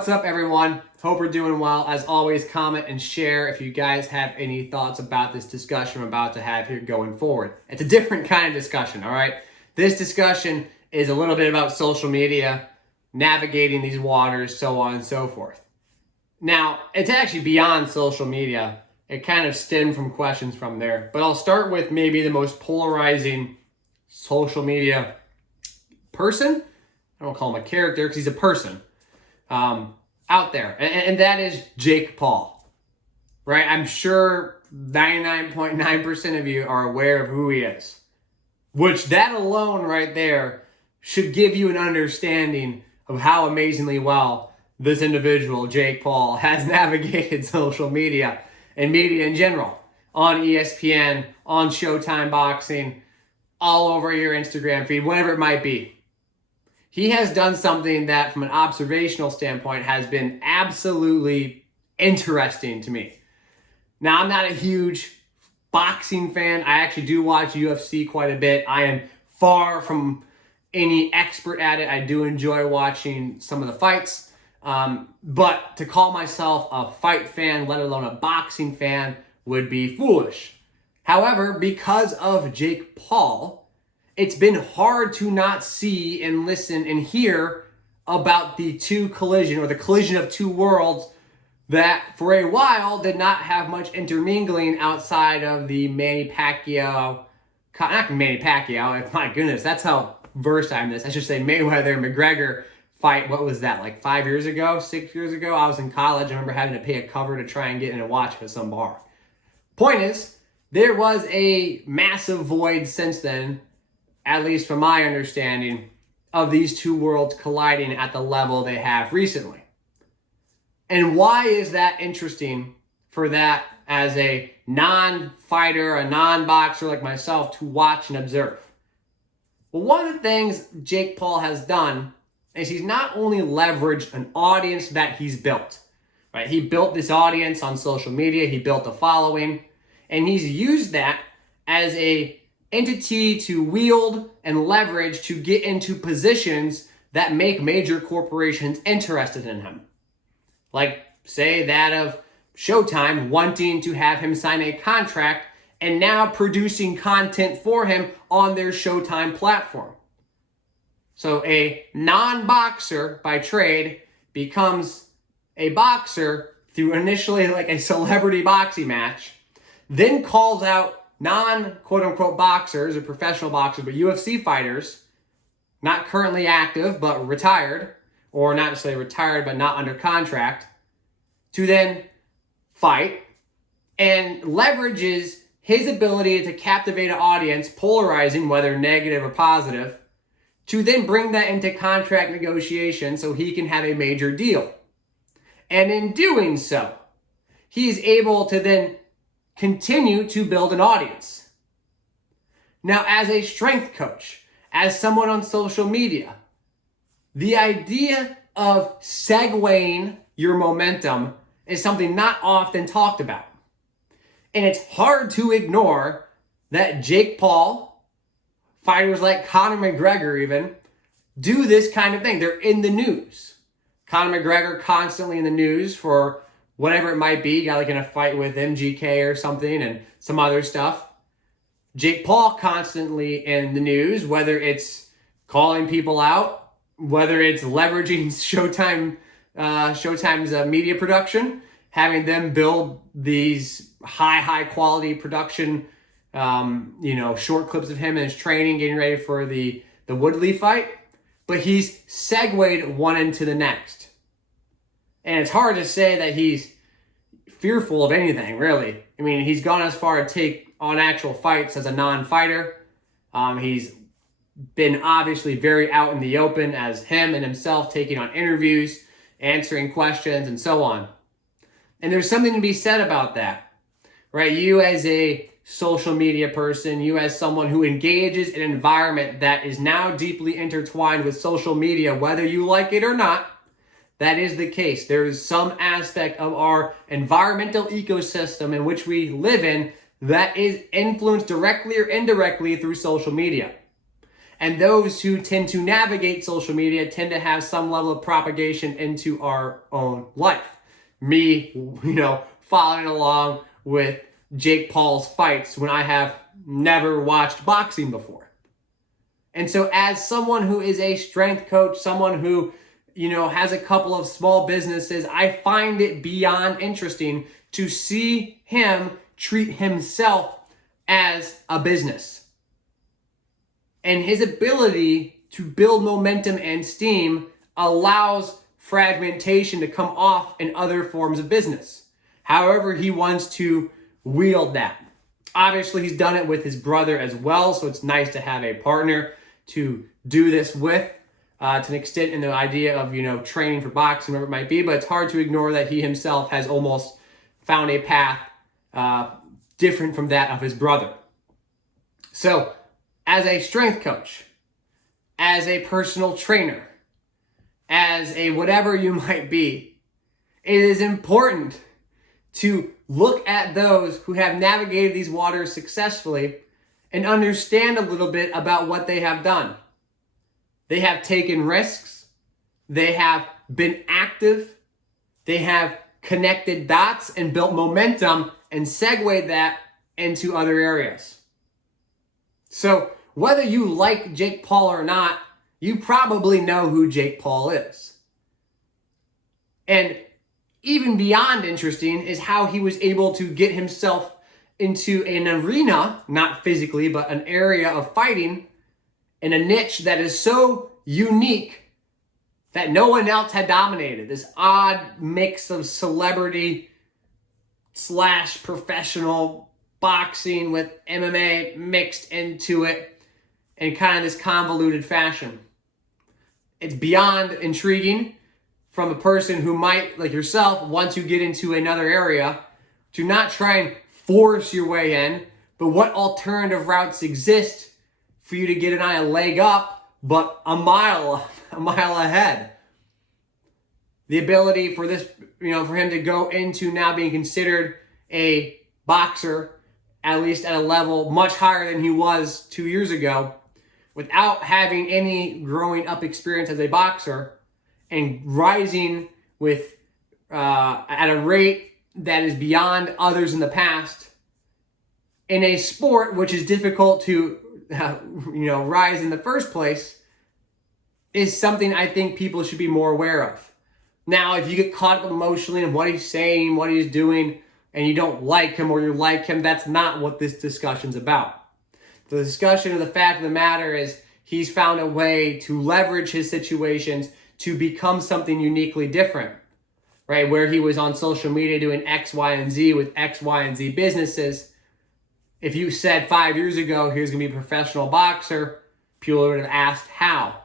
What's up, everyone? Hope we're doing well. As always, comment and share if you guys have any thoughts about this discussion I'm about to have here going forward. It's a different kind of discussion, all right? This discussion is a little bit about social media, navigating these waters, so on and so forth. Now, it's actually beyond social media. It kind of stemmed from questions from there. But I'll start with maybe the most polarizing social media person. I don't call him a character because he's a person. Out there, and that is Jake Paul, right? I'm sure 99.9% of you are aware of who he is, which that alone right there should give you an understanding of how amazingly well this individual, Jake Paul, has navigated social media and media in general, on ESPN, on Showtime Boxing, all over your Instagram feed, whatever it might be. He has done something that, from an observational standpoint, has been absolutely interesting to me. Now, I'm not a huge boxing fan. I actually do watch UFC quite a bit. I am far from any expert at it. I do enjoy watching some of the fights. But to call myself a fight fan, let alone a boxing fan, would be foolish. However, because of Jake Paul, it's been hard to not see and listen and hear about the collision of two worlds that for a while did not have much intermingling outside of the my goodness, that's how versed I'm in this. I should say Mayweather-McGregor fight. What was that, like 5 years ago, 6 years ago? I was in college. I remember having to pay a cover to try and get in and watch it at some bar. Point is, there was a massive void since then, at least from my understanding, of these two worlds colliding at the level they have recently. And why is that interesting for that as a non-fighter, a non-boxer like myself to watch and observe? Well, one of the things Jake Paul has done is he's not only leveraged an audience that he's built, right? He built this audience on social media, he built a following, and he's used that as a entity to wield and leverage to get into positions that make major corporations interested in him. Like, say, that of Showtime wanting to have him sign a contract and now producing content for him on their Showtime platform. So a non-boxer by trade becomes a boxer through initially like a celebrity boxing match, then calls out non-quote-unquote boxers or professional boxers, but UFC fighters, not currently active but retired, or not necessarily retired but not under contract, to then fight, and leverages his ability to captivate an audience, polarizing whether negative or positive, to then bring that into contract negotiation so he can have a major deal. And in doing so, he is able to then continue to build an audience. Now, as a strength coach, as someone on social media, the idea of segueing your momentum is something not often talked about. And it's hard to ignore that Jake Paul, fighters like Conor McGregor even, do this kind of thing. They're in the news. Conor McGregor constantly in the news for whatever it might be. Got like in a fight with MGK or something and some other stuff. Jake Paul constantly in the news, whether it's calling people out, whether it's leveraging Showtime's media production, having them build these high quality production, short clips of him and his training, getting ready for the Woodley fight. But he's segued one into the next. And it's hard to say that he's fearful of anything, really. I mean, he's gone as far to take on actual fights as a non-fighter. He's been obviously very out in the open as him and himself, taking on interviews, answering questions, and so on. And there's something to be said about that, right? You as a social media person, you as someone who engages in an environment that is now deeply intertwined with social media, whether you like it or not, that is the case. There is some aspect of our environmental ecosystem in which we live in that is influenced directly or indirectly through social media. And those who tend to navigate social media tend to have some level of propagation into our own life. Me, following along with Jake Paul's fights when I have never watched boxing before. And so as someone who is a strength coach, someone who, has a couple of small businesses, I find it beyond interesting to see him treat himself as a business. And his ability to build momentum and steam allows fragmentation to come off in other forms of business. However he wants to wield that. Obviously, he's done it with his brother as well, so it's nice to have a partner to do this with to an extent in the idea of, training for boxing, whatever it might be, but it's hard to ignore that he himself has almost found a path different from that of his brother. So, as a strength coach, as a personal trainer, as a whatever you might be, it is important to look at those who have navigated these waters successfully and understand a little bit about what they have done. They have taken risks. They have been active. They have connected dots and built momentum and segued that into other areas. So whether you like Jake Paul or not, you probably know who Jake Paul is. And even beyond interesting is how he was able to get himself into an arena, not physically, but an area of fighting in a niche that is so unique that no one else had dominated. This odd mix of celebrity / professional boxing with MMA mixed into it in kind of this convoluted fashion. It's beyond intriguing from a person who might, like yourself, want to get into another area, to not try and force your way in, but what alternative routes exist for you to get a leg up, but a mile ahead. The ability for this, for him to go into now being considered a boxer, at least at a level much higher than he was 2 years ago, without having any growing up experience as a boxer, and rising with at a rate that is beyond others in the past in a sport which is difficult to rise in the first place, is something I think people should be more aware of. Now, if you get caught up emotionally in what he's saying, what he's doing, and you don't like him or you like him, that's not what this discussion's about. The discussion of the fact of the matter is he's found a way to leverage his situations to become something uniquely different, right? Where he was on social media doing X, Y, and Z with X, Y, and Z businesses. If you said 5 years ago, he was going to be a professional boxer, people would have asked how.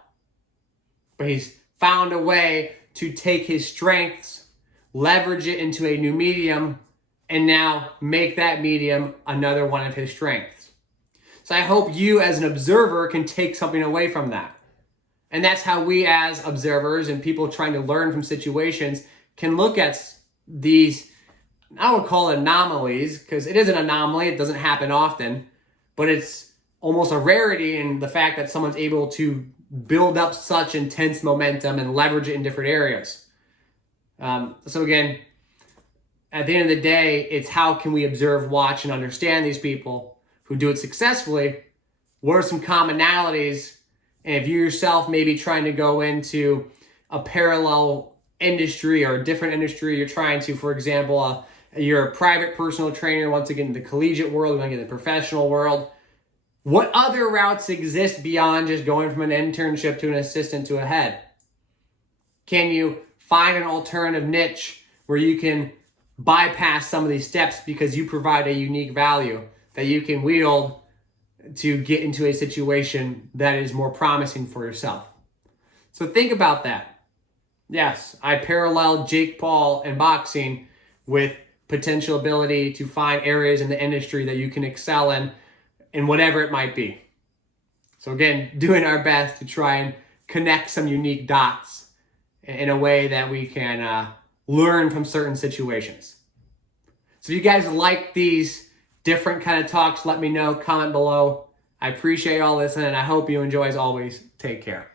But he's found a way to take his strengths, leverage it into a new medium, and now make that medium another one of his strengths. So I hope you as an observer can take something away from that. And that's how we as observers and people trying to learn from situations can look at these, I would call it anomalies, because it is an anomaly, it doesn't happen often, but it's almost a rarity in the fact that someone's able to build up such intense momentum and leverage it in different areas. So again, at the end of the day, it's how can we observe, watch, and understand these people who do it successfully? What are some commonalities? And if you yourself may be trying to go into a parallel industry or a different industry, you're trying to, for example, you're a private personal trainer, wants to get into the collegiate world, you want to get into the professional world, what other routes exist beyond just going from an internship to an assistant to a head? Can you find an alternative niche where you can bypass some of these steps because you provide a unique value that you can wield to get into a situation that is more promising for yourself? So think about that. Yes, I paralleled Jake Paul and boxing with potential ability to find areas in the industry that you can excel in whatever it might be. So again, doing our best to try and connect some unique dots in a way that we can learn from certain situations. So if you guys like these different kind of talks, let me know, comment below. I appreciate y'all listening. I hope you enjoy as always. Take care.